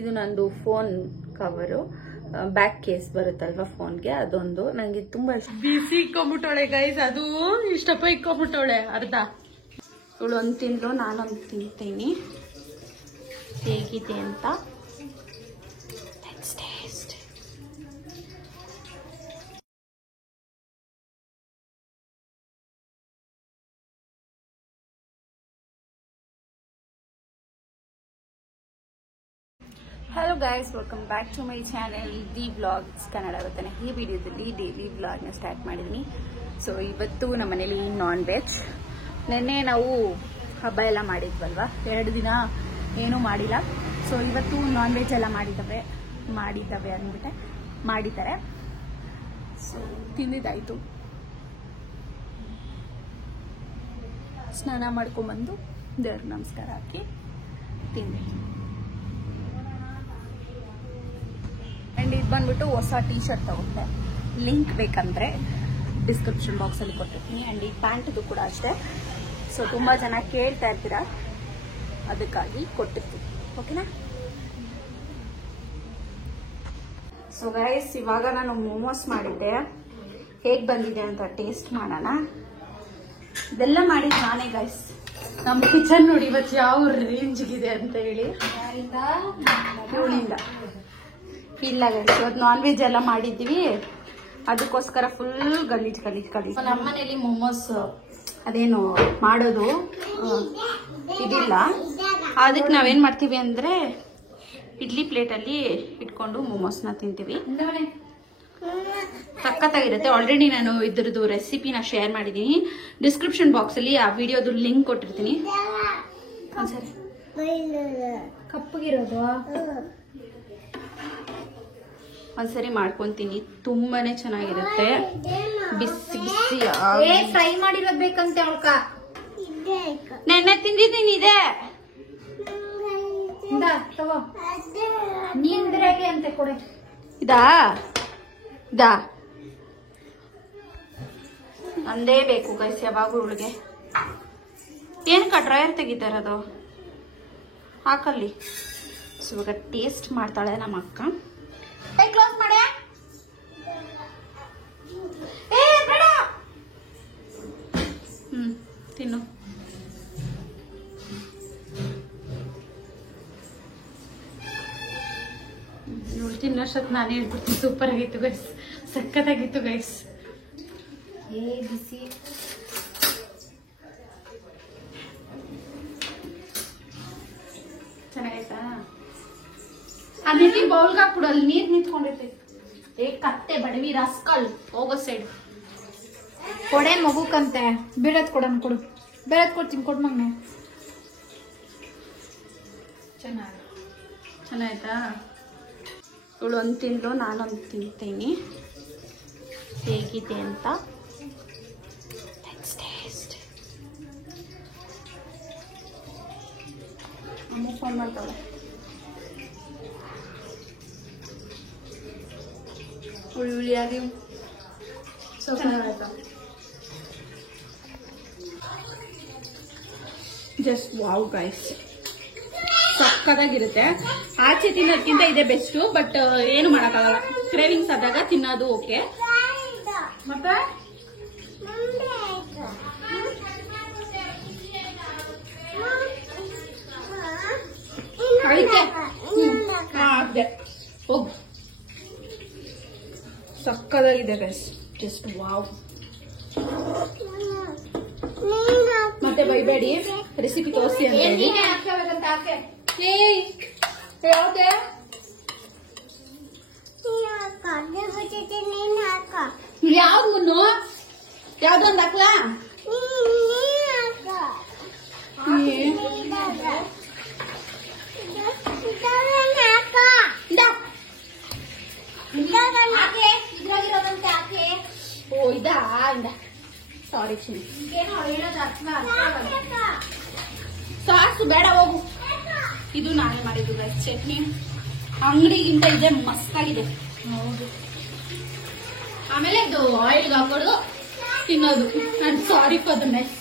ಇದು ನಂದು phone cover, back case ಬರುತ್ತಲ್ವಾ ಫೋನ್ಗೆ, ಅದೊಂದು ನಂಗೆ ತುಂಬಾ ಬಿಸಿ ಇಕ್ಕೊಂಬಿಟ್ಟವಳೆ ಗೈಸ್. ಅದು ಇಷ್ಟಪ್ಪ ಇಕ್ಕೊಂಬಿಟ್ಟವಳೆ ಅರ್ಧ. ಇವಳು ಒಂದು ತಿಂಗಳು, ನಾನೊಂದು ತಿಂತೀನಿ ಹೇಗಿದೆ ಅಂತ. Hello guys, welcome back to my channel the vlogs Kannada. ಇವತ್ತಿನ ಈ ವಿಡಿಯೋದಲ್ಲಿ ಡೈಲಿ ವ್ಲಾಗ್ನ ಸ್ಟಾರ್ಟ್ ಮಾಡಿದ್ದೀನಿ. ಸೊ ಇವತ್ತು ನಮ್ಮ ಮನೇಲಿ ನಾನ್ ವೆಜ್. ನಿನ್ನೆ ನಾವು ಹಬ್ಬ ಎಲ್ಲ ಮಾಡಿದ್ವಲ್ವಾ, 2 ದಿನ ಏನೂ ಮಾಡಿಲ್ಲ. ಸೊ ಇವತ್ತು ನಾನ್ ವೆಜ್ ಎಲ್ಲ ಮಾಡಿದ್ದಾವೆ ಅಂದ್ಬಿಟ್ಟೆ ಮಾಡಿದ್ದಾರೆ. ಸೊ ತಿಂದಿದ್ದಾಯಿತು, ಸ್ನಾನ ಮಾಡ್ಕೊಂಬಂದು ದೇವ್ರಿಗೆ ನಮಸ್ಕಾರ ಹಾಕಿ ತಿಂದೆ. ಆ್ಯಂಡ್ ಇದು ಬಂದ್ಬಿಟ್ಟು ಹೊಸ ಟೀ ಶರ್ಟ್ ತಗೊಂಡೆ. ಲಿಂಕ್ ಬೇಕಂದರೆ ಡಿಸ್ಕ್ರಿಪ್ಷನ್ ಬಾಕ್ಸಲ್ಲಿ ಕೊಟ್ಟಿರ್ತೀನಿ. ಆ್ಯಂಡ್ ಈ ಪ್ಯಾಂಟ್ದು ಕೂಡ ಅಷ್ಟೇ. ಸೊ ತುಂಬ ಜನ ಕೇಳ್ತಾ ಇರ್ತೀರಾ, ಅದಕ್ಕಾಗಿ ಕೊಟ್ಟಿರ್ತೀನಿ. ಓಕೆನಾ? ಸೊ ಗೈಸ್, ಇವಾಗ ನಾನು ಮೋಮೋಸ್ ಮಾಡಿದ್ದೆ. ಹೇಗೆ ಬಂದಿದೆ ಅಂತ ಟೇಸ್ಟ್ ಮಾಡೋಣ. ಇದೆಲ್ಲ ಮಾಡಿದ್ದು ನಾನೇ ಗೈಸ್. ನಮ್ಮ ಕಿಚನ್ ನೋಡಿ ಇವತ್ತು ಯಾವ ರೇಂಜ್ಗಿದೆ ಅಂತ ಹೇಳಿ. ಇವಳಿಂದ ಇಲ್ಲ ಗೈಸ್, ಇವತ್ತು ನಾನ್ ವೆಜ್ ಎಲ್ಲ ಮಾಡಿದ್ವಿ, ಅದಕ್ಕೋಸ್ಕರ ಫುಲ್ ಗಲೀಜ್. ನಮ್ಮನೇಲಿ ಮೊಮೋಸ್ ಅದೇನು ಮಾಡೋದು ಇದಿಲ್ಲ. ಅದಕ್ಕೆ ನಾವೇನ್ ಮಾಡ್ತೀವಿ ಅಂದ್ರೆ ಇಡ್ಲಿ ಪ್ಲೇಟಲ್ಲಿ ಇಟ್ಕೊಂಡು ಮೊಮೋಸ್ನ ತಿಂತೀವಿ. ಸಖತ್ತಾಗಿರುತ್ತೆ. ಆಲ್ರೆಡಿ ನಾನು ಇದ್ರದ್ದು ರೆಸಿಪಿನ ಶೇರ್ ಮಾಡಿದ್ದೀನಿ. ಡಿಸ್ಕ್ರಿಪ್ಷನ್ ಬಾಕ್ಸಲ್ಲಿ ಆ ವಿಡಿಯೋದು ಲಿಂಕ್ ಕೊಟ್ಟಿರ್ತೀನಿ. ಒಂದ್ಸರಿ ಕಪ್ಪಗಿರೋದು ಒಂದ್ಸರಿ ಮಾಡ್ಕೊಂತೀನಿ, ತುಂಬಾನೇ ಚೆನ್ನಾಗಿರುತ್ತೆ. ಬಿಸಿ ಬಿಸಿ ಫ್ರೈ ಮಾಡಿರೋದ್ ಬೇಕಂತೆ ಅವಳ್ಕ. ನೆನ್ನೆ ತಿಂದಿದ್ದೀನಿ. ಇದೆ ನೀಂದ್ರಾಗೆ ಅಂತೆ ಕೊಡೆ. ಇದಾ ಅಂದೇ ಬೇಕು ಗೈಸ್ ಯಾವಾಗೂ ಅವಳಿಗೆ. ಏನಕ್ಕ ಡ್ರೈಯರ್ ತೆಗಿತಾರದು ಹಾಕಲ್ಲಿ. ಸೊ ಇವಾಗ ಟೇಸ್ಟ್ ಮಾಡ್ತಾಳೆ ನಮ್ಮ ಅಕ್ಕ. ಕ್ಲೋಸ್ ಮಾಡ. ತಿನ್ನು. ಇವಳು ತಿನ್ನೋಷ್ಟೊತ್ತು ನಾನು ಹೇಳ್ಬಿಡ್ತೀನಿ. ಸೂಪರ್ ಆಗಿತ್ತು ಗೈಸ್, ಸಖತ್ತಾಗಿತ್ತು ಗೈಸ್. ಬಿಸಿ ಚೆನ್ನಾಗೈತಾ? ಆ ನೀತಿ ಬೌಲ್ಗೆ ಹಾಕ್ಬಿಡು, ಅಲ್ಲಿ ನೀರ್ ನಿಂತ್ಕೊಂಡಿರ್ತೈತಿ. ಕತ್ತೆ ಬಡವಿ ರಸ್ಕಲ್ ಹೋಗೋ ಸೈಡ್. ಕೊಡೆ ಮಗುಕಂತೆ. ಬೇರೆದ್ ಕೊಡೋಣ, ಕೊಡು. ಬೇರೆದ್ ಕೊಡ್ತೀನಿ, ಕೊಡ್ ಮಗ್ನೆ. ಚೆನ್ನಾಯ್ತಾ? ಇವಳು ಒಂದು ತಿಂಗಳು, ನಾನೊಂದು ತಿಂತೀನಿ ಹೇಗಿದೆ ಅಂತ. ಅಮ್ಮ ಫೋನ್ ಮಾಡ್ತಾಳೆ. ಹುಳಿಯಾಗಿ ಚೆನ್ನಾಗಾಯ್ತಾ? ಜಸ್ಟ್ ವಾವ್ ಗೈಸ್, ಸಕ್ಕತ್ತಾಗಿರುತ್ತೆ. ಆಚೆ ತಿನ್ನೋದಕ್ಕಿಂತ ಇದೆ ಬೆಸ್ಟ್. ಬಟ್ ಏನು ಮಾಡೋಕ್ಕಾಗಲ್ಲ, ಕ್ರೇವಿಂಗ್ಸ್ ಆದಾಗ ತಿನ್ನೋದು ಓಕೆ. ಮತ್ತೆ ಹೋಗು. ಸಕ್ಕತ್ತಾಗಿದೆ ಗೈಸ್, ಜಸ್ಟ್ ವಾವ್. ಮತ್ತೆ ಬೈಬೇಡಿ, ರೆಸಿಪಿ ತೋರಿಸಿ ಅಂತ ಹೇಳಿ. ಯಾವ್ದು ಮುನ್ನು? ಯಾವ್ದೊಂದು ಹಾಕ್ಲಾ? ಓ ಇದಾ? ಸಾರಿ ಚಿನ್ನಿ, ಸಾಸು ಬೇಡ ಹೋಗು. ಇದು ನಾನೇ ಮಾಡಿದ್ದು ಗೈಸ್ ಚಟ್ನಿ. ಅಂಗಡಿಗಿಂತ ಇದೆ ಮಸ್ತಾಗಿದೆ. ಹೌದು. ಆಮೇಲೆ ಇದು ಆಯಿಲ್ಗೆ ಹಾಕೋದು ತಿನ್ನೋದು. And sorry for the mess.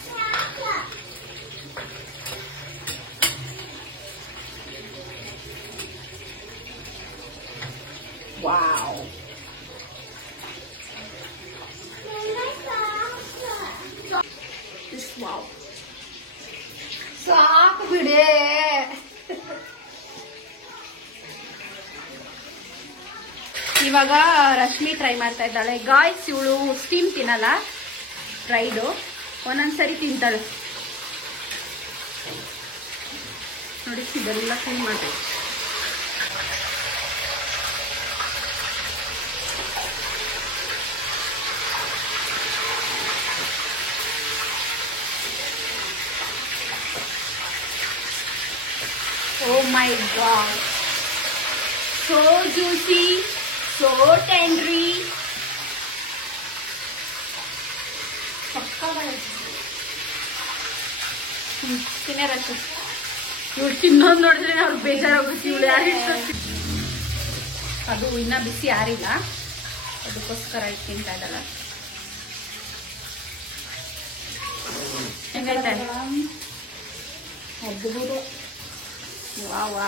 Wow, wow, ಸಾಕು ಬಿಡೆ. ಇವಾಗ ರಶ್ಮಿ ಟ್ರೈ ಮಾಡ್ತಾ ಇದ್ದಾಳೆ ಗಾಯ್ಸ್. ಇವಳು ಸ್ಟೀಮ್ ತಿನ್ನಲ್ಲ, ಫ್ರೈಡು ಒಂದೊಂದ್ಸರಿ ತಿಂತಾಳೆ ನೋಡಿ. ಇದೆಲ್ಲ ಕ್ಲೀನ್ ಮಾಡ್ತಾರೆ. Oh my god, so juicy, so tendery. ತಿನ್ನರಷ್ಟು ಇವಳು ತಿನ್ನೋದು ನೋಡಿದ್ರೆ ಅವ್ರಿಗೆ ಬೇಜಾರಾಗುತ್ತೆ. ಇವಳು ಯಾರು ಅದು ಇನ್ನ ಬಿಸಿ ಯಾರಿಲ್ಲ, ಅದಕ್ಕೋಸ್ಕರ ತಿಂತಾ ಇದ್ದಲ್ಲ. ಹೆಂಗೈತೆ? ವಾ ವಾ,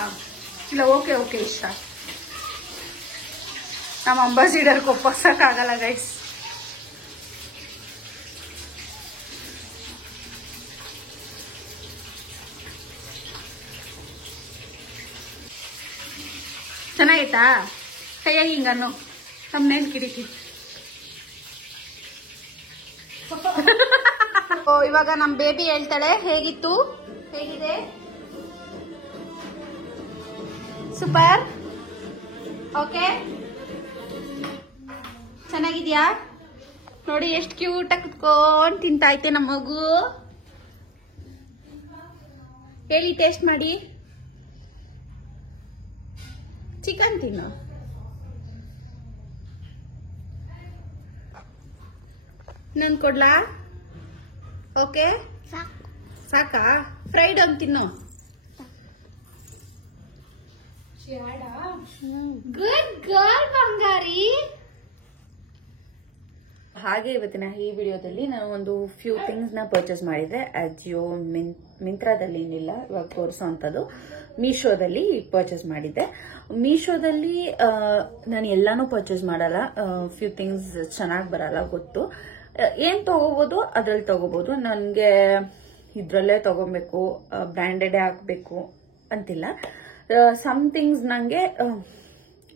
ಇಲ್ಲ ಓಕೆ ಓಕೆ, ಇಷ್ಟ. ನಮ್ಮ ಅಂಬಾಸಿಡರ್ ಒಪ್ಪಿಸಕ್ಕಾಗಲ್ಲ ಗೈಸ್. ಚೆನ್ನಾಗೈತಾ? ಕೈಯಾಗಿ ಹಿಂಗನ್ನು ತಮ್ಮನೇಲಿ ಕಿರಿಕಿ. ಇವಾಗ ನಮ್ ಬೇಬಿ ಹೇಳ್ತಾಳೆ ಹೇಗಿತ್ತು, ಹೇಗಿದೆ? ಸೂಪರ್, ಓಕೆ, ಚೆನ್ನಾಗಿದ್ಯಾ? ನೋಡಿ ಎಷ್ಟು ಕ್ಯೂಟ್ ಆಗಿ ಕುತ್ಕೊಂಡ್ ತಿಂತೈತೆ ನಮ್ಮ ಮಗು. ಹೇಳಿ ಟೇಸ್ಟ್ ಮಾಡಿ. ಚಿಕನ್ ತಿನ್ನು. ನಾನು ಕೊಡ್ಲಾ? ಓಕೆ ಸಾಕಾ? ಫ್ರೈಡ್ ಒಂದು ತಿನ್ನು. ಗುಡ್ ಗರ್ಲ್ ಬಂಗಾರಿ. ಹಾಗೆ ಇವತ್ತಿನ ಈ ವಿಡಿಯೋದಲ್ಲಿ ನಾನು ಒಂದು ಫ್ಯೂ ಥಿಂಗ್ಸ್ ನ ಪರ್ಚೇಸ್ ಮಾಡಿದೆ. ಅಜಿಯೋ, ಮಿಂತ್ರಾದಲ್ಲಿ ಏನಿಲ್ಲ ಇವಾಗ ತೋರಿಸೋ ಅಂತದ್ದು, ಮೀಶೋದಲ್ಲಿ ಪರ್ಚೇಸ್ ಮಾಡಿದ್ದೆ. ಮೀಶೋದಲ್ಲಿ ನಾನು ಎಲ್ಲಾನು ಪರ್ಚೇಸ್ ಮಾಡಲ್ಲ, ಫ್ಯೂ ಥಿಂಗ್ಸ್ ಚೆನ್ನಾಗಿ ಬರಲ್ಲ ಗೊತ್ತು. ಏನ್ ತಗೋಬಹುದು ಅದ್ರಲ್ಲಿ ತಗೋಬಹುದು. ನನ್ಗೆ ಇದ್ರಲ್ಲೇ ತಗೋಬೇಕು, ಬ್ರ್ಯಾಂಡೆಡೇ ಹಾಕ್ಬೇಕು ಅಂತಿಲ್ಲ. ಸಮ್ ಥಿಂಗ್ಸ್ ನಂಗೆ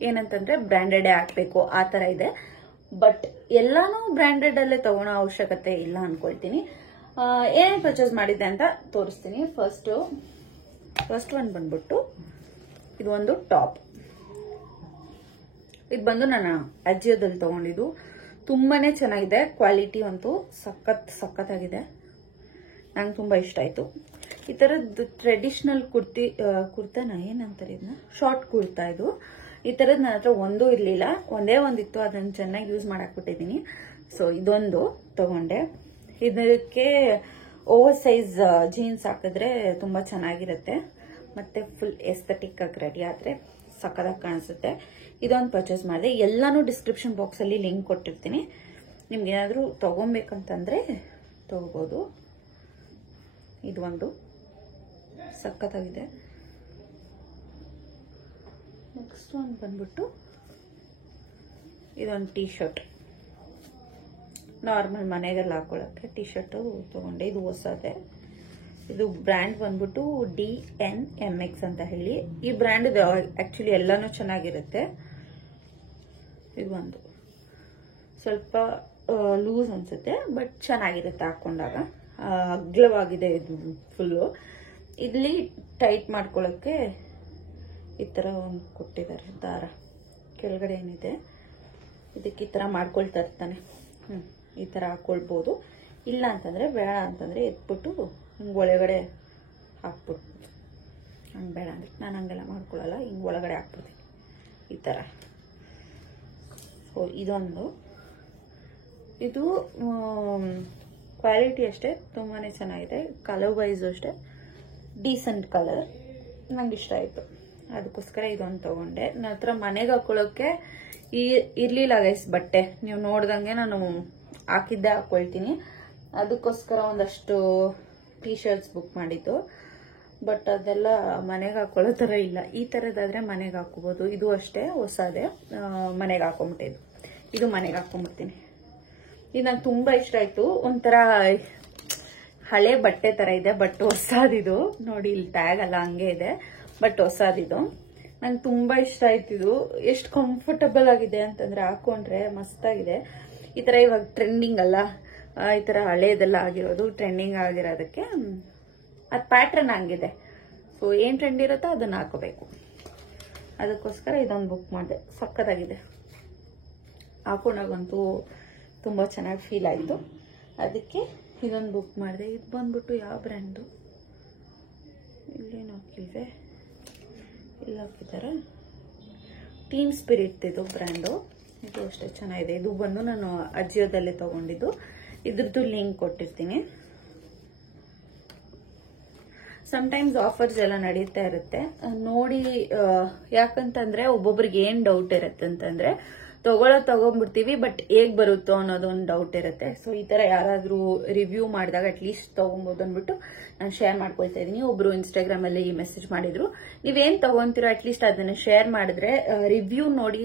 ಏನಂತಂದ್ರೆ ಬ್ರ್ಯಾಂಡೆಡೇ ಹಾಕ್ಬೇಕು ಆ ತರ ಇದೆ. ಬಟ್ ಎಲ್ಲಾನು ಬ್ರ್ಯಾಂಡೆಡ್ ಅಲ್ಲೇ ತಗೊಳೋ ಅವಶ್ಯಕತೆ ಇಲ್ಲ ಅನ್ಕೊಳ್ತೀನಿ. ಏನೇನು ಪರ್ಚೇಸ್ ಮಾಡಿದ್ದೆ ಅಂತ ತೋರಿಸ್ತೀನಿ. ಫಸ್ಟ್ ಒನ್ ಬಂದ್ಬಿಟ್ಟು ಇದು ಒಂದು ಟಾಪ್. ಇದು ಬಂದು ನಾನು ಅಜಿಯೋದಲ್ಲಿ ತಗೊಂಡಿದ್ದು. ತುಂಬಾನೇ ಚೆನ್ನಾಗಿದೆ, ಕ್ವಾಲಿಟಿ ಅಂತೂ ಸಖತ್ತಾಗಿದೆ. ನಂಗೆ ತುಂಬಾ ಇಷ್ಟ ಆಯ್ತು. ಈ ತರದ್ದು ಟ್ರೆಡಿಷನಲ್ ಕುರ್ತಾನ ಏನಂತಾರೆ ಇದನ್ನ, ಶಾರ್ಟ್ ಕುರ್ತಾ. ಇದು ಈ ತರದ್ ನನ್ನ ಹತ್ರ ಒಂದೂ ಇರ್ಲಿಲ್ಲ, ಒಂದೇ ಒಂದಿತ್ತು, ಅದನ್ನ ಚೆನ್ನಾಗಿ ಯೂಸ್ ಮಾಡಾಕ್ಬಿಟ್ಟಿದೀನಿ. ಸೊ ಇದೊಂದು ತಗೊಂಡೆ. ಇದಕ್ಕೆ ಓವರ್ ಸೈಜ್ ಜೀನ್ಸ್ ಹಾಕಿದ್ರೆ ತುಂಬಾ ಚೆನ್ನಾಗಿರುತ್ತೆ, ಮತ್ತೆ ಫುಲ್ ಎಸ್ಥೆಟಿಕ್ ಆಗಿ ರೆಡಿ ಆದ್ರೆ ಸಕ್ಕತ್ತಾಗಿ ಕಾಣಿಸುತ್ತೆ. ಇದೊಂದು ಪರ್ಚೇಸ್ ಮಾಡಿದೆ. ಎಲ್ಲಾನು ಡಿಸ್ಕ್ರಿಪ್ಷನ್ ಬಾಕ್ಸ್ ಅಲ್ಲಿ ಲಿಂಕ್ ಕೊಟ್ಟಿರ್ತೀನಿ. ನಿಮ್ಗೆ ಏನಾದ್ರೂ ತಗೊಬೇಕಂತಂದ್ರೆ ತಗೋಬಹುದು. ಇದು ಒಂದು ಸಖತ್ತಾಗಿದೆ. ನೆಕ್ಸ್ಟ್ ಒಂದು ಬಂದ್ಬಿಟ್ಟು ಇದೊಂದು ಟೀ ಶರ್ಟ್, ನಾರ್ಮಲ್ ಮನೆಗೆಲ್ಲ ಹಾಕೊಳ್ಳೋಕ್ಕೆ ಟೀ ಶರ್ಟ್ ತಗೊಂಡೆ. ಇದು ಹೊಸದೆ. ಇದು ಬ್ರ್ಯಾಂಡ್ ಬಂದ್ಬಿಟ್ಟು DNMX ಅಂತ ಹೇಳಿ. ಈ ಬ್ರ್ಯಾಂಡ್ ಆಕ್ಚುಲಿ ಎಲ್ಲಾನು ಚೆನ್ನಾಗಿರುತ್ತೆ. ಇದು ಒಂದು ಸ್ವಲ್ಪ ಲೂಸ್ ಅನ್ಸುತ್ತೆ, ಬಟ್ ಚೆನ್ನಾಗಿರುತ್ತೆ ಹಾಕೊಂಡಾಗ. ಅಗ್ಲವಾಗಿದೆ ಇದು ಫುಲ್ಲು. ಇಲ್ಲಿ ಟೈಟ್ ಮಾಡ್ಕೊಳ್ಳೋಕ್ಕೆ ಈ ತರ ಒಂದು ಕೊಟ್ಟಿದ್ದಾರೆ ದಾರ. ಕೆಳಗಡೆ ಏನಿದೆ ಇದಕ್ಕೆ ಈ ತರ ಮಾಡ್ಕೊಳ್ತಾ ಇರ್ತಾನೆ. ಈ ತರ ಹಾಕೊಳ್ಬಹುದು. ಇಲ್ಲ ಅಂತಂದ್ರೆ ಬೇಡ ಅಂತಂದ್ರೆ ಎತ್ಬಿಟ್ಟು ಹಿಂಗ್ ಒಳಗಡೆ ಹಾಕ್ಬಿಟ್ಟು, ಹಂಗೆ ಬೇಡ ಅಂದ್ರೆ ನಾನು ಹಂಗೆಲ್ಲ ಮಾಡ್ಕೊಳ್ಳಲ್ಲ, ಹಿಂಗ್ ಒಳಗಡೆ ಹಾಕ್ಬಿಡ್ತೀನಿ ಈ ತರ. ಸೊ ಇದೊಂದು, ಇದು ಕ್ವಾಲಿಟಿ ಅಷ್ಟೇ ತುಂಬಾನೇ ಚೆನ್ನಾಗಿದೆ. ಕಲರ್ ವೈಸ್ ಅಷ್ಟೇ ಡೀಸೆಂಟ್ ಕಲರ್, ನಂಗೆ ಇಷ್ಟ ಆಯ್ತು. ಅದಕ್ಕೋಸ್ಕರ ಇದೊಂದು ತಗೊಂಡೆ. ನನ್ನ ಹತ್ರ ಮನೆಗೆ ಹಾಕೊಳ್ಳೋಕೆ ಇರ್ಲಿಲ್ಲ ಗೈಸ್ ಬಟ್ಟೆ. ನೀವು ನೋಡ್ದಂಗೆ ನಾನು ಹಾಕಿದ್ದೆ ಹಾಕೊಳ್ತೀನಿ. ಅದಕ್ಕೋಸ್ಕರ ಒಂದಷ್ಟು ಟೀ ಶರ್ಟ್ಸ್ ಬುಕ್ ಮಾಡಿದ್ದು. ಬಟ್ ಅದೆಲ್ಲ ಮನೆಗೆ ಹಾಕೊಳ್ಳೋ ತರ ಇಲ್ಲ. ಈ ತರದಾದ್ರೆ ಮನೆಗೆ ಹಾಕೋಬಹುದು. ಇದು ಅಷ್ಟೇ ಹೊಸದೇ, ಮನೆಗೆ ಹಾಕೊಂಡ್ಬಿಟ್ಟಿದ್ದು. ಇದು ಮನೆಗೆ ಹಾಕೊಂಡ್ಬಿಡ್ತೀನಿ. ಇದು ನಂಗೆ ತುಂಬಾ ಇಷ್ಟ ಆಯ್ತು. ಒಂಥರ ಹಳೆ ಬಟ್ಟೆ ತರ ಇದೆ, ಬಟ್ ಹೊಸದಿದು. ನೋಡಿ ಇಲ್ಲಿ ಟ್ಯಾಗ್ ಅಲ್ಲ ಹಂಗೆ ಇದೆ, ಬಟ್ ಹೊಸದಿದು. ನಂಗೆ ತುಂಬಾ ಇಷ್ಟ ಆಯ್ತಿದು. ಎಷ್ಟು ಕಂಫರ್ಟಬಲ್ ಆಗಿದೆ ಅಂತಂದ್ರೆ ಹಾಕೊಂಡ್ರೆ ಮಸ್ತಾಗಿದೆ. ಈ ತರ ಇವಾಗ ಟ್ರೆಂಡಿಂಗ್ ಅಲ್ಲ, ಈ ತರ ಹಳೇದೆಲ್ಲ ಆಗಿರೋದು ಟ್ರೆಂಡಿಂಗ್ ಆಗಿರೋದಕ್ಕೆ ಅದ್ ಪ್ಯಾಟ್ರನ್ ಹಂಗಿದೆ. ಸೊ ಏನ್ ಟ್ರೆಂಡ್ ಇರುತ್ತೋ ಅದನ್ನ ಹಾಕೋಬೇಕು. ಅದಕ್ಕೋಸ್ಕರ ಇದೊಂದು ಬುಕ್ ಮಾಡಿದೆ. ಸಕ್ಕತ್ತಾಗಿದೆ, ಹಾಕೊಂಡಾಗಂತೂ ತುಂಬಾ ಚೆನ್ನಾಗಿ ಫೀಲ್ ಆಯ್ತು. ಅದಕ್ಕೆ ಇದೊಂದು ಬುಕ್ ಮಾಡಿದೆ. ಇದು ಬಂದ್ಬಿಟ್ಟು ಯಾವ ಬ್ರ್ಯಾಂಡು, ಇಲ್ಲೇನು ಹಾಕಿಲ್ವೆ, ಇಲ್ಲಿ ಹಾಕಿದ್ದಾರೆ. ಟೀಮ್ ಸ್ಪಿರಿಟ್ ಇದು ಬ್ರ್ಯಾಂಡು. ಇದು ಅಷ್ಟೇ ಚೆನ್ನಾಗಿದೆ. ಇದು ಬಂದು ನಾನು ಅಜಿಯೋದಲ್ಲಿ ತಗೊಂಡಿದ್ದು. ಇದ್ರದ್ದು ಲಿಂಕ್ ಕೊಟ್ಟಿರ್ತೀನಿ. ಸಮ್ಟೈಮ್ಸ್ ಆಫರ್ಸ್ ಎಲ್ಲ ನಡೀತಾ ಇರುತ್ತೆ ನೋಡಿ. ಯಾಕಂತಂದ್ರೆ ಒಬ್ಬೊಬ್ರಿಗೆ ಏನ್ ಡೌಟ್ ಇರುತ್ತೆ ಅಂತಂದ್ರೆ ತಗೊಂಡ್ಬಿಡ್ತೀವಿ, ಬಟ್ ಹೇಗ್ ಬರುತ್ತೋ ಅನ್ನೋದು ಒಂದು ಡೌಟ್ ಇರುತ್ತೆ. ಸೊ ಈ ತರ ಯಾರಾದ್ರೂ ರಿವ್ಯೂ ಮಾಡಿದಾಗ ಅಟ್ಲೀಸ್ಟ್ ತಗೊಬಹುದು ಅಂದ್ಬಿಟ್ಟು ನಾನು ಶೇರ್ ಮಾಡ್ಕೊಳ್ತಾ ಇದೀನಿ. ಒಬ್ರು ಇನ್ಸ್ಟಾಗ್ರಾಮ್ ಅಲ್ಲಿ ಮೆಸೇಜ್ ಮಾಡಿದ್ರು, ನೀವೇನ್ ತಗೊಂತೀರೋ ಅಟ್ಲೀಸ್ಟ್ ಅದನ್ನ ಶೇರ್ ಮಾಡಿದ್ರೆ ರಿವ್ಯೂ ನೋಡಿ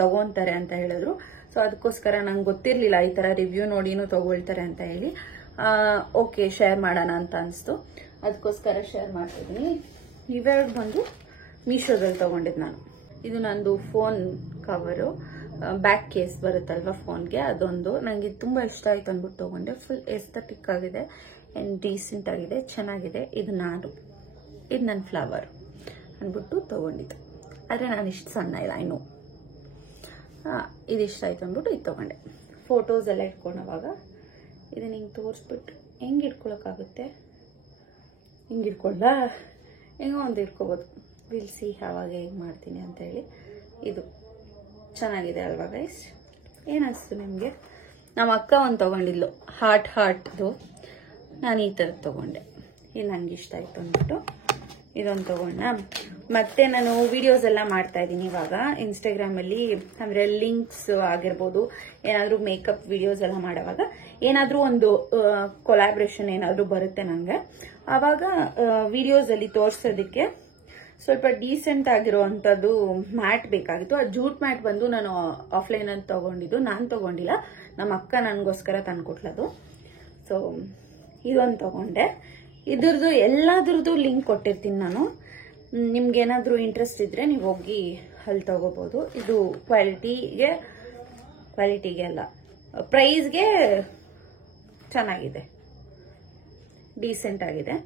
ತಗೊಂತಾರೆ ಅಂತ ಹೇಳಿದ್ರು. ಸೊ ಅದಕ್ಕೋಸ್ಕರ ನಂಗೆ ಗೊತ್ತಿರ್ಲಿಲ್ಲ ಈ ತರ ರಿವ್ಯೂ ನೋಡಿನೂ ತಗೊಳ್ತಾರೆ ಅಂತ ಹೇಳಿ. ಓಕೆ, ಶೇರ್ ಮಾಡೋಣ ಅಂತ ಅನಿಸ್ತು. ಅದಕ್ಕೋಸ್ಕರ ಶೇರ್ ಮಾಡ್ತಿದ್ದೀನಿ. ಇವೆರಡು ಬಂದು ಮೀಶೋದಲ್ಲಿ ತಗೊಂಡಿದ್ದು ನಾನು. ಇದು ನಂದು ಫೋನ್ ಕವರು, ಬ್ಯಾಕ್ ಕೇಸ್ ಬರುತ್ತಲ್ವಾ ಫೋನ್ಗೆ, ಅದೊಂದು ನಂಗೆ ತುಂಬಾ ಇಷ್ಟ ಆಯ್ತು ಅಂದ್ಬಿಟ್ಟು ತಗೊಂಡೆ. ಫುಲ್ ಎಸ್ಥೆಟಿಕ್ ಆಗಿದೆ ಅಂಡ್ ಡೀಸೆಂಟ್ ಆಗಿದೆ, ಚೆನ್ನಾಗಿದೆ. ಇದು ನನ್ನ ಫ್ಲವರ್ ಅಂದ್ಬಿಟ್ಟು ತಗೊಂಡಿದ್ದು. ಆದ್ರೆ ನಾನು ಇಷ್ಟು ಸಣ್ಣ ಇಲ್ಲ, ಇನ್ನು ಇದಿಷ್ಟ ಆಯ್ತು ಅಂದ್ಬಿಟ್ಟು ಇದು ತಗೊಂಡೆ. ಫೋಟೋಸ್ ಎಲ್ಲ ಇಟ್ಕೊಂಡವಾಗ ಇದನ್ನ ಹಿಂಗೆ ತೋರಿಸ್ಬಿಟ್ಟು ಹೆಂಗೆ ಇಟ್ಕೊಳಕ್ಕಾಗುತ್ತೆ, ಹಿಂಗೆ ಇಟ್ಕೊಳ್ಳ ಹೆಂಗೋ ಒಂದು ಇಟ್ಕೋಬೋದು. ವಿಲ್ ಸಿ ಯಾವಾಗ ಹೇಗೆ ಮಾಡ್ತೀನಿ ಅಂತ ಹೇಳಿ. ಇದು ಚೆನ್ನಾಗಿದೆ ಅಲ್ವಾ ಗೈಸ್? ಏನಿಸ್ತು ನಿಮಗೆ? ನಮ್ಮ ಅಕ್ಕ ಒಂದು ತಗೊಂಡಿದ್ಲು, ಹಾರ್ಟ್ದು. ನಾನು ಈ ಥರದ್ದು ತಗೊಂಡೆ. ಇದು ನನಗೆ ಇಷ್ಟ ಆಯ್ತು ಅಂದ್ಬಿಟ್ಟು ಇದೊಂದು ತಗೊಂಡ. ಮತ್ತೆ ನಾನು ವಿಡಿಯೋಸ್ ಎಲ್ಲ ಮಾಡ್ತಾ ಇದ್ದೀನಿ ಇವಾಗ ಇನ್ಸ್ಟಾಗ್ರಾಮ್ ಅಲ್ಲಿ. ಅಂದ್ರೆ ಲಿಂಕ್ಸ್ ಆಗಿರ್ಬೋದು, ಏನಾದ್ರೂ ಮೇಕಪ್ ವಿಡಿಯೋಸ್ ಎಲ್ಲ ಮಾಡೋವಾಗ ಏನಾದ್ರೂ ಒಂದು ಕೊಲಾಬ್ರೇಷನ್ ಏನಾದ್ರೂ ಬರುತ್ತೆ ನಂಗೆ, ಆವಾಗ ವಿಡಿಯೋಸ್ ಅಲ್ಲಿ ತೋರ್ಸೋದಕ್ಕೆ ಸ್ವಲ್ಪ ಡೀಸೆಂಟ್ ಆಗಿರುವಂತದ್ದು ಮ್ಯಾಟ್ ಬೇಕಾಗಿತ್ತು. ಆ ಜೂಟ್ ಮ್ಯಾಟ್ ಬಂದು ನಾನು ಆಫ್ಲೈನ್ ಅಂತ ತಗೊಂಡಿದ್ದು, ನಾನು ತಗೊಂಡಿಲ್ಲ, ನಮ್ಮ ಅಕ್ಕ ನನಗೋಸ್ಕರ ತಂದ್ಕೊಟ್ಲದು. ಸೊ ಇದೊಂದು ತಗೊಂಡೆ. ಇದ್ರದ್ದು ಎಲ್ಲದ್ರದ್ದು ಲಿಂಕ್ ಕೊಟ್ಟಿರ್ತೀನಿ ನಾನು. ನಿಮ್ಗೆ ಏನಾದ್ರೂ ಇಂಟ್ರೆಸ್ಟ್ ಇದ್ರೆ ನೀವು ಹೋಗಿ ಅಲ್ಲಿ ತಗೋಬಹುದು. ಇದು ಕ್ವಾಲಿಟಿಗೆ ಅಲ್ಲ, ಪ್ರೈಸ್ಗೆ ಚೆನ್ನಾಗಿದೆ, ಡೀಸೆಂಟ್ ಆಗಿದೆ.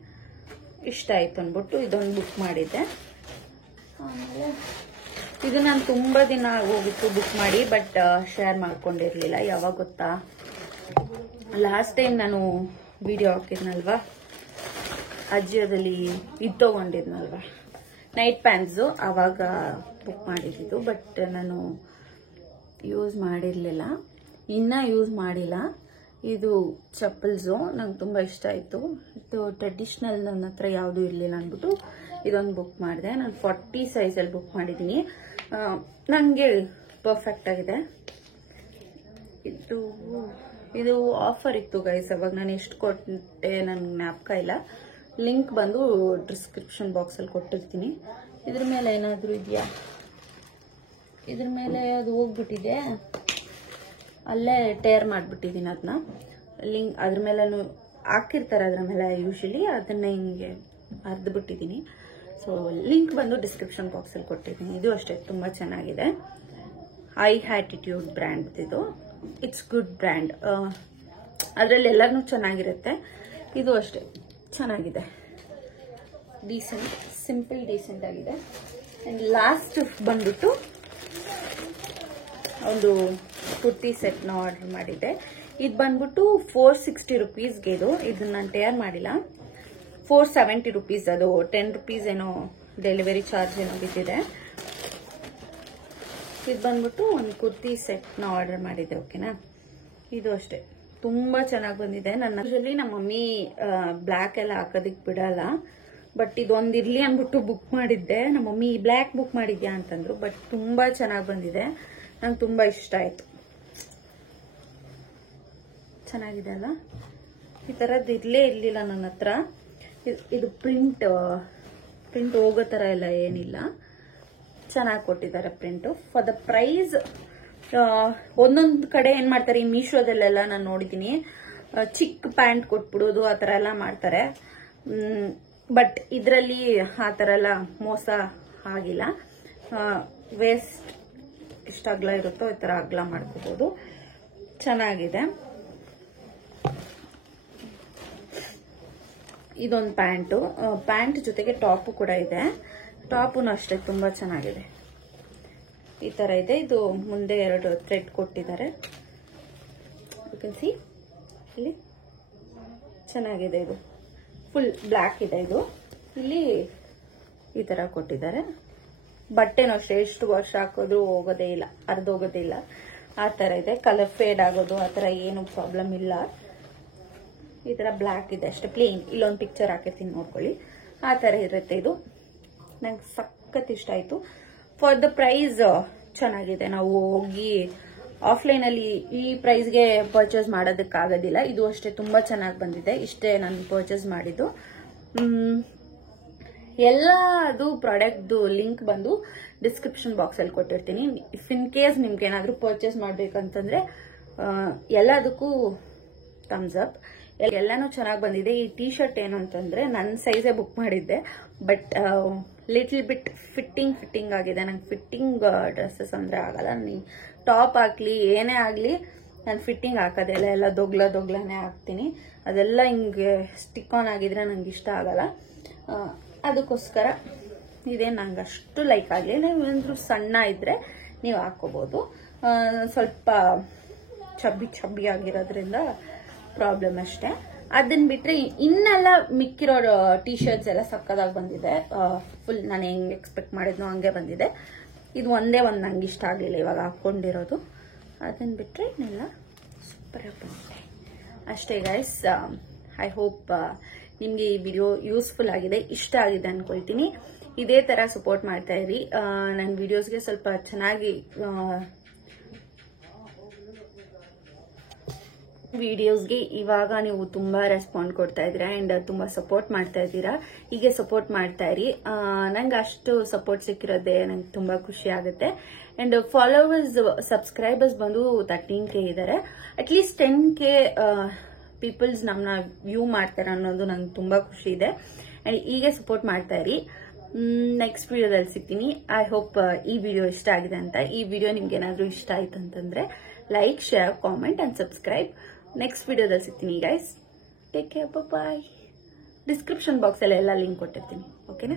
ಇಷ್ಟ ಆಯ್ತು ಅಂದ್ಬಿಟ್ಟು ಇದೊಂದು ಬುಕ್ ಮಾಡಿದ್ದೆ. ಆಮೇಲೆ ಇದು ನಾನು ತುಂಬಾ ದಿನ ಹೋಗಿತ್ತು ಬುಕ್ ಮಾಡಿ, ಬಟ್ ಶೇರ್ ಮಾಡ್ಕೊಂಡಿರ್ಲಿಲ್ಲ. ಯಾವಾಗ ಗೊತ್ತಾ, ಲಾಸ್ಟ್ ಟೈಮ್ ನಾನು ವಿಡಿಯೋ ಹಾಕಿದ್ನಲ್ವಾ, ಅಜಿಯೋದಲ್ಲಿ ಇದು ತಗೊಂಡಿದ್ನಲ್ವಾ ನೈಟ್ ಪ್ಯಾಂಟ್ಸು, ಆವಾಗ ಬುಕ್ ಮಾಡಿದ್ದು. ಬಟ್ ನಾನು ಯೂಸ್ ಮಾಡಿರ್ಲಿಲ್ಲ, ಇನ್ನ ಯೂಸ್ ಮಾಡಿಲ್ಲ. ಇದು ಚಪ್ಪಲ್ಸು ನಂಗೆ ತುಂಬಾ ಇಷ್ಟ ಆಯ್ತು. ಇದು ಟ್ರೆಡಿಷನಲ್ ನನ್ನ ಹತ್ರ ಯಾವುದು ಇರಲಿಲ್ಲ ಅಂದ್ಬಿಟ್ಟು ಇದೊಂದು ಬುಕ್ ಮಾಡಿದೆ. ನಾನು 40 ಸೈಜಲ್ಲಿ ಬುಕ್ ಮಾಡಿದ್ದೀನಿ. ನನಗೆ ಪರ್ಫೆಕ್ಟ್ ಆಗಿದೆ. ಇದು ಆಫರ್ ಇತ್ತು ಗೈಸ್. ಅವಾಗ ನಾನು ಎಷ್ಟು ಕೊಟ್ಟೆ ನನಗೆ ಜ್ಞಾಪಕ ಇಲ್ಲ. ಲಿಂಕ್ ಬಂದು ಡಿಸ್ಕ್ರಿಪ್ಷನ್ ಬಾಕ್ಸಲ್ಲಿ ಕೊಟ್ಟಿರ್ತೀನಿ. ಇದ್ರ ಮೇಲೆ ಏನಾದರೂ ಇದೆಯಾ? ಇದ್ರ ಮೇಲೆ ಅದು ಹೋಗ್ಬಿಟ್ಟಿದೆ, ಅಲ್ಲೇ ಟೇರ್ ಮಾಡಿಬಿಟ್ಟಿದ್ದೀನಿ ಅದನ್ನ. ಲಿಂಕ್ ಅದ್ರ ಮೇಲೆ ಹಾಕಿರ್ತಾರೆ, ಅದ್ರ ಮೇಲೆ ಯೂಶಲಿ ಅದನ್ನ ಹಿಂಗೆ ಅರ್ದ್ಬಿಟ್ಟಿದ್ದೀನಿ. ಸೊ ಲಿಂಕ್ ಬಂದು ಡಿಸ್ಕ್ರಿಪ್ಷನ್ ಬಾಕ್ಸಲ್ಲಿ ಕೊಟ್ಟಿದ್ದೀನಿ. ಇದು ಅಷ್ಟೇ ತುಂಬ ಚೆನ್ನಾಗಿದೆ. ಐ ಹ್ಯಾಟಿಟ್ಯೂಡ್ ಬ್ರ್ಯಾಂಡ್ ಇದು. It's good brand. ಅದರಲ್ಲಿ ಎಲ್ಲರೂ ಚೆನ್ನಾಗಿರುತ್ತೆ. ಇದು ಅಷ್ಟೇ ಚೆನ್ನಾಗಿದೆ, ಡೀಸೆಂಟ್, ಸಿಂಪಲ್ ಡೀಸೆಂಟ್ ಆಗಿದೆ. ಆ್ಯಂಡ್ ಲಾಸ್ಟ್ ಬಂದ್ಬಿಟ್ಟು ಒಂದು ಕುರ್ತಿ ಸೆಟ್ನ ಆರ್ಡರ್ ಮಾಡಿದ್ದೆ. ಇದು ಬಂದ್ಬಿಟ್ಟು 460 ರುಪೀಸ್ಗೆ. ಇದನ್ನ ನಾನು ಟೇರ್ ಮಾಡಿಲ್ಲ. 470 ರುಪೀಸ್. ಅದು 10 ರುಪೀಸ್ ಏನೋ ಡೆಲಿವರಿ ಚಾರ್ಜ್ ಏನೋ ಬಿದ್ದಿದೆ. ಇದು ಬಂದ್ಬಿಟ್ಟು ಒಂದು ಕುರ್ತಿ ಸೆಟ್ನ ಆರ್ಡರ್ ಮಾಡಿದ್ದೆ. ಓಕೆನಾ? ಇದು ಅಷ್ಟೇ ತುಂಬಾ ಚೆನ್ನಾಗಿ ಬಂದಿದೆ. ಯೂಶಲಿ ನಮ್ಮ ಮಮ್ಮಿ ಬ್ಲ್ಯಾಕ್ ಎಲ್ಲ ಹಾಕೋದಿಕ್ ಬಿಡಲ್ಲ, ಬಟ್ ಇದೊಂದು ಇರ್ಲಿ ಅಂದ್ಬಿಟ್ಟು ಬುಕ್ ಮಾಡಿದ್ದೆ. ನಮ್ಮ ಮಮ್ಮಿ ಬ್ಲ್ಯಾಕ್ ಬುಕ್ ಮಾಡಿದ್ಯಾ ಅಂತಂದ್ರು, ಬಟ್ ತುಂಬಾ ಚೆನ್ನಾಗಿ ಬಂದಿದೆ. ನಂಗೆ ತುಂಬಾ ಇಷ್ಟ ಆಯ್ತು. ಚೆನ್ನಾಗಿದೆ ಅಲ್ಲ? ಈ ತರದ್ದು ಇರ್ಲಿಲ್ಲ ನನ್ನ ಹತ್ರ. ಇದು ಪ್ರಿಂಟ್ ಹೋಗೋ ಥರ ಎಲ್ಲ ಏನಿಲ್ಲ, ಚೆನ್ನಾಗಿ ಕೊಟ್ಟಿದ್ದಾರೆ ಪ್ರಿಂಟು. ಫಾರ್ ದ ಪ್ರೈಸ್ ಒಂದೊಂದು ಕಡೆ ಏನು ಮಾಡ್ತಾರೆ, ಈ ಮೀಶೋದಲ್ಲೆಲ್ಲ ನಾನು ನೋಡಿದ್ದೀನಿ, ಚಿಕ್ಕ ಪ್ಯಾಂಟ್ ಕೊಟ್ಬಿಡೋದು ಆ ಥರ ಎಲ್ಲ ಮಾಡ್ತಾರೆ. ಬಟ್ ಇದರಲ್ಲಿ ಆ ಥರ ಎಲ್ಲ ಮೋಸ ಆಗಿಲ್ಲ. ವೇಸ್ಟ್ ಎಷ್ಟು ಅಗಲ ಇರುತ್ತೋ ಈ ಥರ ಅಗಲ ಮಾಡ್ಕೋಬೋದು. ಚೆನ್ನಾಗಿದೆ. ಇದೊಂದು ಪ್ಯಾಂಟ್ ಜೊತೆಗೆ ಟಾಪು ಕೂಡ ಇದೆ. ಟಾಪು ಅಷ್ಟೇ ತುಂಬಾ ಚೆನ್ನಾಗಿದೆ. ಈ ತರ ಇದೆ. ಇದು ಮುಂದೆ 2 ಥ್ರೆಡ್ ಕೊಟ್ಟಿದ್ದಾರೆ. ಯು ಕ್ಯಾನ್ ಸಿ ಇಲ್ಲಿ ಚೆನ್ನಾಗಿದೆ. ಇದು ಫುಲ್ ಬ್ಲ್ಯಾಕ್ ಇದೆ. ಇದು ಇಲ್ಲಿ ಈ ತರ ಕೊಟ್ಟಿದ್ದಾರೆ. ಬಟ್ಟೆನೂ ಅಷ್ಟೇ ಎಷ್ಟು ವರ್ಷ ಹಾಕೋದು ಹೋಗೋದೇ ಇಲ್ಲ, ಅರ್ಧೋಗೋದೇ ಇಲ್ಲ, ಆ ತರ ಇದೆ. ಕಲರ್ ಫೇಡ್ ಆಗೋದು ಆ ತರ ಏನು ಪ್ರಾಬ್ಲಮ್ ಇಲ್ಲ. ಈ ತರ ಬ್ಲ್ಯಾಕ್ ಇದೆ ಅಷ್ಟೇ, ಪ್ಲೇನ್. ಇಲ್ಲೊಂದು ಪಿಕ್ಚರ್ ಹಾಕಿರ್ತೀನಿ ನೋಡ್ಕೊಳ್ಳಿ. ಆ ತರ ಇರುತ್ತೆ. ಇದು ನಂಗೆ ಸಖತ್ ಇಷ್ಟ ಆಯ್ತು. ಫಾರ್ ದ ಪ್ರೈಸ್ ಚೆನ್ನಾಗಿದೆ. ನಾವು ಹೋಗಿ ಆಫ್ಲೈನ್ ಅಲ್ಲಿ ಈ ಪ್ರೈಸ್ಗೆ ಪರ್ಚೇಸ್ ಮಾಡೋದಕ್ಕಾಗೋದಿಲ್ಲ. ಇದು ಅಷ್ಟೇ ತುಂಬಾ ಚೆನ್ನಾಗಿ ಬಂದಿದೆ. ಇಷ್ಟೇ ನಾನು ಪರ್ಚೇಸ್ ಮಾಡಿದ್ದು. ಎಲ್ಲದು ಪ್ರಾಡಕ್ಟ್ ಲಿಂಕ್ ಬಂದು ಡಿಸ್ಕ್ರಿಪ್ಷನ್ ಬಾಕ್ಸ್ ಅಲ್ಲಿ ಕೊಟ್ಟಿರ್ತೀನಿ. ಇಫ್ ಇನ್ ಕೇಸ್ ನಿಮ್ಗೆ ಏನಾದ್ರೂ ಪರ್ಚೇಸ್ ಮಾಡ್ಬೇಕಂತಂದ್ರೆ ಎಲ್ಲದಕ್ಕೂ ಥಮ್ಸ್ ಅಪ್. ಎಲ್ಲಾನು ಚೆನ್ನಾಗಿ ಬಂದಿದೆ. ಈ ಟೀ ಶರ್ಟ್ ಏನು ಅಂತಂದ್ರೆ ನನ್ನ ಸೈಜೇ ಬುಕ್ ಮಾಡಿದ್ದೆ, ಬಟ್ ಲಿಟಲ್ ಬಿಟ್ ಫಿಟ್ಟಿಂಗ್ ಆಗಿದೆ. ನಂಗೆ ಫಿಟ್ಟಿಂಗ್ ಡ್ರೆಸ್ಸಸ್ ಅಂದ್ರೆ ಆಗಲ್ಲ. ಟಾಪ್ ಹಾಕ್ಲಿ ಏನೇ ಆಗ್ಲಿ ನಾನು ಫಿಟ್ಟಿಂಗ್ ಹಾಕೋದಿಲ್ಲ, ಎಲ್ಲ ದೊಗ್ಲಾನೇ ಹಾಕ್ತೀನಿ. ಅದೆಲ್ಲ ಹಿಂಗೆ ಸ್ಟಿಕ್ ಆನ್ ಆಗಿದ್ರೆ ನಂಗೆ ಇಷ್ಟ ಆಗಲ್ಲ. ಅದಕ್ಕೋಸ್ಕರ ಇದೇನು ನಂಗೆ ಅಷ್ಟು ಲೈಕ್ ಆಗಲಿ. ನೀವು ಏನಾದ್ರು ಸಣ್ಣ ಇದ್ರೆ ನೀವು ಹಾಕೋಬಹುದು. ಸ್ವಲ್ಪ ಚಬ್ಬಿ ಆಗಿರೋದ್ರಿಂದ ಪ್ರಾಬ್ಲಮ್ ಅಷ್ಟೇ. ಅದನ್ನ ಬಿಟ್ರೆ ಇನ್ನೆಲ್ಲ ಮಿಕ್ಕಿರೋ ಟೀ ಶರ್ಟ್ಸ್ ಎಲ್ಲ ಸಕ್ಕದಾಗಿ ಬಂದಿದೆ. ಫುಲ್ ನಾನು ಹೆಂಗ್ ಎಕ್ಸ್ಪೆಕ್ಟ್ ಮಾಡಿದ್ನೋ ಹಂಗೆ ಬಂದಿದೆ. ಇದು ಒಂದೇ ಒಂದು ನಂಗೆ ಇಷ್ಟ ಆಗಲಿಲ್ಲ ಇವಾಗ ಹಾಕೊಂಡಿರೋದು. ಅದನ್ನ ಬಿಟ್ರೆ ಇನ್ನೆಲ್ಲ ಸೂಪರ್ ಆಗಿ ಬಂದಿದೆ ಅಷ್ಟೇ ಗೈಸ್. ಐ ಹೋಪ್ ನಿಮ್ಗೆ ಈ ವಿಡಿಯೋ ಯೂಸ್ಫುಲ್ ಆಗಿದೆ, ಇಷ್ಟ ಆಗಿದೆ ಅನ್ಕೊಳ್ತೀನಿ. ಇದೇ ತರ ಸಪೋರ್ಟ್ ಮಾಡ್ತಾ ಇರಿ. ನನ್ನ ವಿಡಿಯೋಸ್ಗೆ ಸ್ವಲ್ಪ ಚೆನ್ನಾಗಿ ವಿಡಿಯೋಸ್ಗೆ ಇವಾಗ ನೀವು ತುಂಬಾ ರೆಸ್ಪಾಂಡ್ ಕೊಡ್ತಾ ಇದ್ದೀರಾ ಅಂಡ್ ತುಂಬಾ ಸಪೋರ್ಟ್ ಮಾಡ್ತಾ ಇದ್ದೀರಾ. ಹೀಗೆ ಸಪೋರ್ಟ್ ಮಾಡ್ತಾ ಇರಿ. ನಂಗೆ ಅಷ್ಟು ಸಪೋರ್ಟ್ ಸಿಕ್ಕಿರೋದೇ ನಂಗೆ ತುಂಬಾ ಖುಷಿ ಆಗುತ್ತೆ. ಅಂಡ್ ಫಾಲೋವರ್ಸ್ ಸಬ್ಸ್ಕ್ರೈಬರ್ಸ್ ಬಂದು 13K ಇದ್ದಾರೆ. ಅಟ್ಲೀಸ್ಟ್ 10K ಪೀಪಲ್ಸ್ ನಮ್ಮನ್ನ ವ್ಯೂ ಮಾಡ್ತಾರೆ ಅನ್ನೋದು ನಂಗೆ ತುಂಬಾ ಖುಷಿ ಇದೆ. ಅಂಡ್ ಹೀಗೆ ಸಪೋರ್ಟ್ ಮಾಡ್ತಾ ಇರಿ. ನೆಕ್ಸ್ಟ್ ವಿಡಿಯೋದಲ್ಲಿ ಸಿಗ್ತೀನಿ. ಐ ಹೋಪ್ ಈ ವಿಡಿಯೋ ಇಷ್ಟ ಆಗಿದೆ ಅಂತ. ಈ ವಿಡಿಯೋ ನಿಮ್ಗೆ ಏನಾದ್ರೂ ಇಷ್ಟ ಆಯ್ತು ಅಂತಂದ್ರೆ like, share, comment and subscribe. Next ವಿಡಿಯೋದಲ್ಲಿ ಸಿಗ್ತೀನಿ ಗೈಸ್. ಟೇಕ್ ಕೇರ್, ಬಾಯ್. ಡಿಸ್ಕ್ರಿಪ್ಷನ್ ಬಾಕ್ಸ್ ಎಲ್ಲ ಲಿಂಕ್ ಕೊಟ್ಟಿರ್ತೀನಿ. ಓಕೆನಾ?